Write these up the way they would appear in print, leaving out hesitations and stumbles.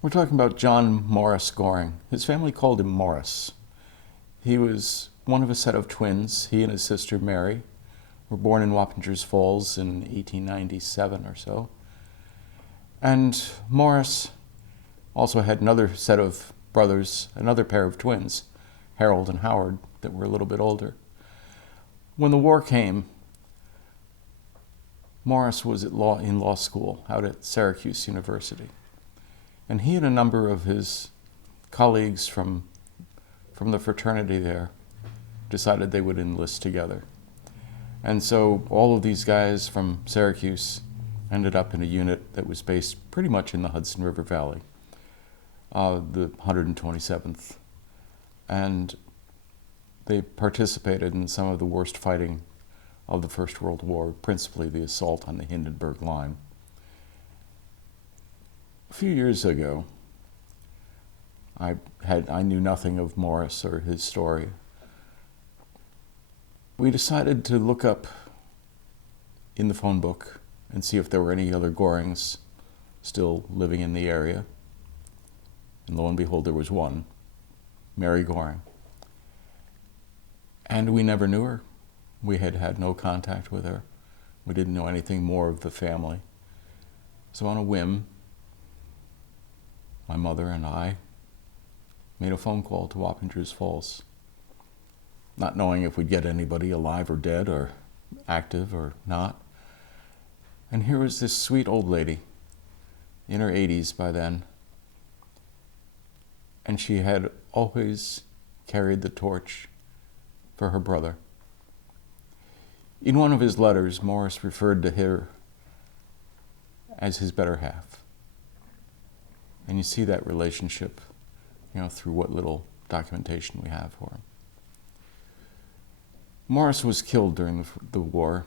We're talking about John Morris Goring. His family called him Morris. He was one of a set of twins. He and his sister Mary were born in Wappingers Falls in 1897 or so. And Morris also had another set of brothers, another pair of twins, Harold and Howard, that were a little bit older. When the war came, Morris was in law school out at Syracuse University. And he and a number of his colleagues from the fraternity there decided they would enlist together. And so all of these guys from Syracuse ended up in a unit that was based pretty much in the Hudson River Valley, the 127th. And they participated in some of the worst fighting of the First World War, principally the assault on the Hindenburg Line. A few years ago, I knew nothing of Morris or his story. We decided to look up in the phone book and see if there were any other Gorings still living in the area. And lo and behold, there was one, Mary Goring. And we never knew her. We had had no contact with her. We didn't know anything more of the family. So on a whim, my mother and I made a phone call to Wappingers Falls, not knowing if we'd get anybody alive or dead or active or not. And here was this sweet old lady, in her 80s by then, and she had always carried the torch for her brother. In one of his letters, Morris referred to her as his better half. And you see that relationship, through what little documentation we have for him. Morris was killed during the war.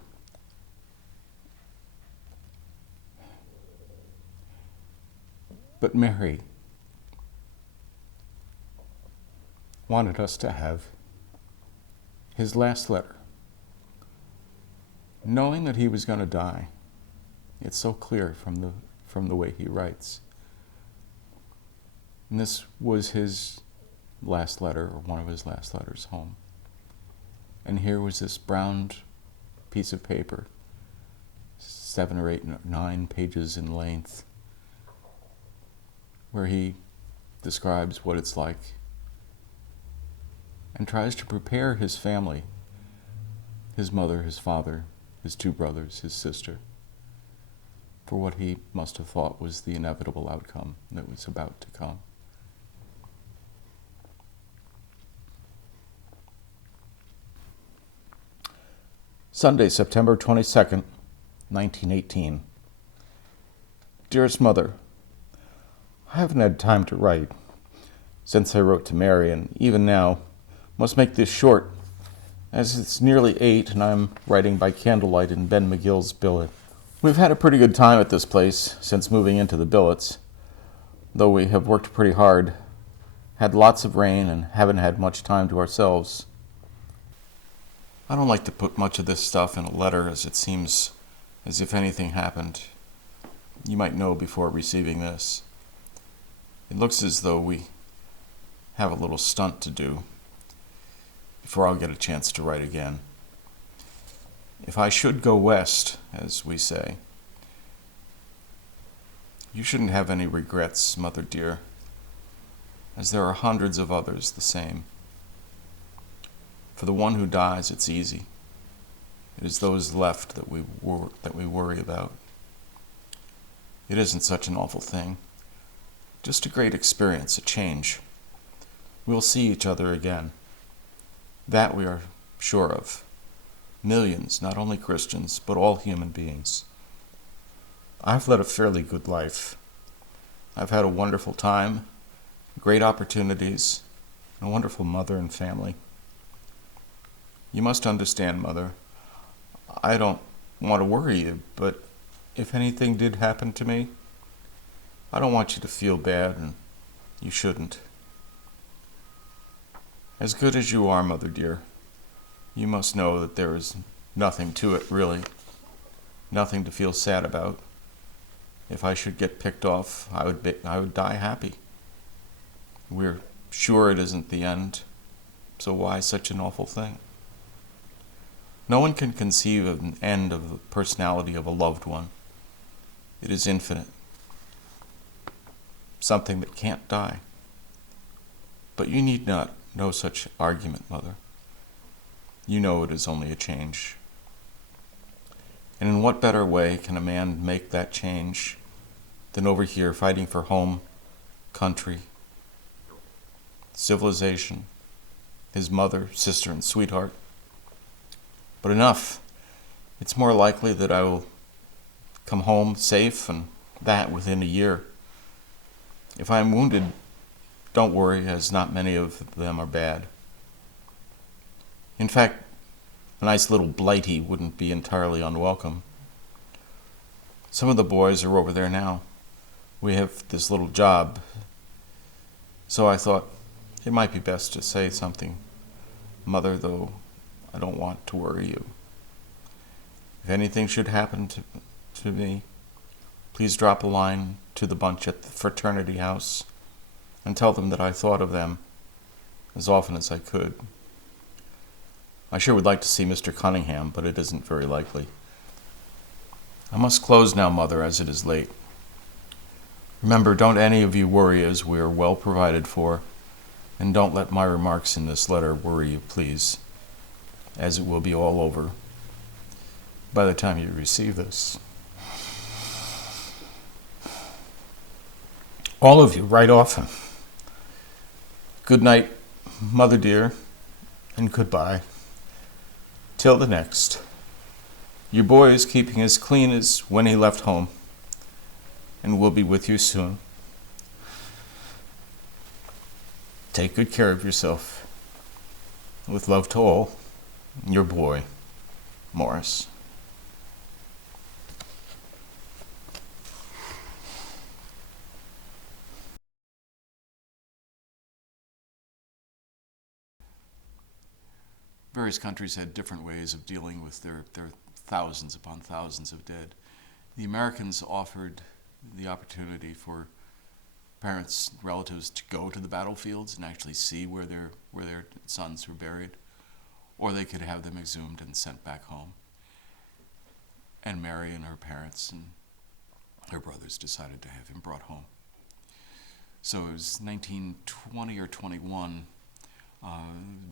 But Mary wanted us to have his last letter. Knowing that he was going to die, it's so clear from the way he writes. And this was his last letter, or one of his last letters home. And here was this brown piece of paper, 7 or 8 or 9 pages in length, where he describes what it's like and tries to prepare his family, his mother, his father, his 2 brothers, his sister, for what he must have thought was the inevitable outcome that was about to come. Sunday, September 22nd, 1918. Dearest Mother, I haven't had time to write since I wrote to Mary, and even now must make this short, as it's nearly 8 and I'm writing by candlelight in Ben McGill's billet. We've had a pretty good time at this place since moving into the billets, though we have worked pretty hard, had lots of rain, and haven't had much time to ourselves. I don't like to put much of this stuff in a letter, as it seems as if anything happened, you might know before receiving this. It looks as though we have a little stunt to do before I'll get a chance to write again. If I should go west, as we say, you shouldn't have any regrets, Mother dear, as there are hundreds of others the same. For the one who dies, it's easy. It is those left that we worry about. It isn't such an awful thing. Just a great experience, a change. We'll see each other again. That we are sure of. Millions, not only Christians, but all human beings. I've led a fairly good life. I've had a wonderful time, great opportunities, a wonderful mother and family. You must understand, Mother, I don't want to worry you, but if anything did happen to me, I don't want you to feel bad, and you shouldn't. As good as you are, Mother dear, you must know that there is nothing to it, really. Nothing to feel sad about. if I should get picked off, I would die happy. We're sure it isn't the end, so why such an awful thing? No one can conceive of an end of the personality of a loved one. It is infinite, something that can't die. But you need not know such argument, Mother. You know it is only a change. And in what better way can a man make that change than over here fighting for home, country, civilization, his mother, sister, and sweetheart? But enough. It's more likely that I will come home safe, and that within a year. If I am wounded, don't worry, as not many of them are bad. In fact, a nice little blighty wouldn't be entirely unwelcome. Some of the boys are over there now. We have this little job, so I thought it might be best to say something, Mother, though I don't want to worry you. If anything should happen to me, please drop a line to the bunch at the fraternity house and tell them that I thought of them as often as I could. I sure would like to see Mr. Cunningham, but it isn't very likely. I must close now, Mother, as it is late. Remember, don't any of you worry, as we are well provided for, and don't let my remarks in this letter worry you, please, as it will be all over by the time you receive this. All of you, write often. Good night, Mother dear, and goodbye. Till the next. Your boy is keeping as clean as when he left home, and will be with you soon. Take good care of yourself. With love to all, your boy, Morris. Various countries had different ways of dealing with their thousands upon thousands of dead. The Americans offered the opportunity for parents, relatives to go to the battlefields and actually see where their sons were buried, or they could have them exhumed and sent back home. And Mary and her parents and her brothers decided to have him brought home. So it was 1920 or 21,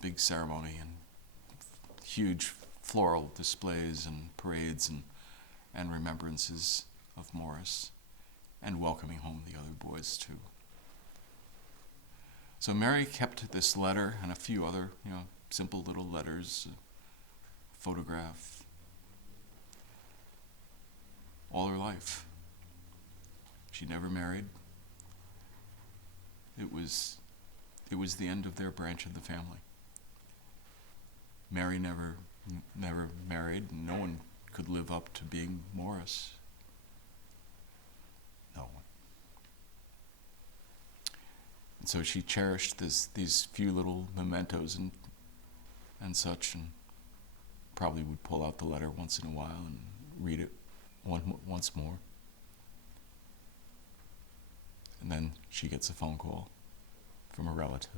big ceremony and huge floral displays and parades and remembrances of Morris, and welcoming home the other boys too. So Mary kept this letter and a few other, simple little letters, photograph, all her life. She never married. It was the end of their branch of the family. Mary never married, and no one could live up to being Morris. No one. And so she cherished these few little mementos and such, and probably would pull out the letter once in a while and read it once more. And then she gets a phone call from a relative.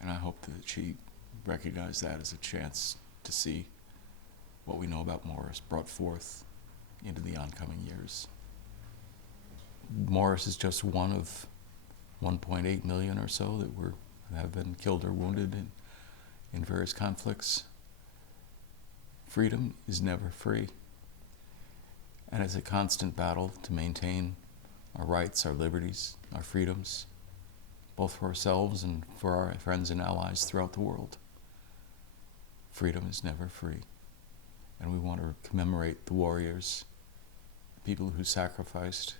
And I hope that she recognized that as a chance to see what we know about Morris brought forth into the oncoming years. Morris is just one of 1.8 million or so that have been killed or wounded in various conflicts. Freedom is never free, and it's a constant battle to maintain our rights, our liberties, our freedoms, both for ourselves and for our friends and allies throughout the world. Freedom is never free, and we want to commemorate the warriors, the people who sacrificed.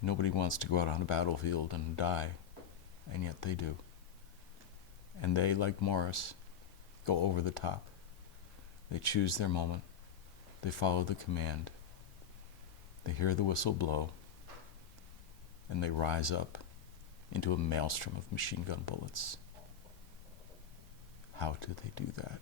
Nobody wants to go out on a battlefield and die, and yet they do. And they, like Morris, go over the top. They choose their moment. They follow the command. They hear the whistle blow, and they rise up into a maelstrom of machine gun bullets. How do they do that?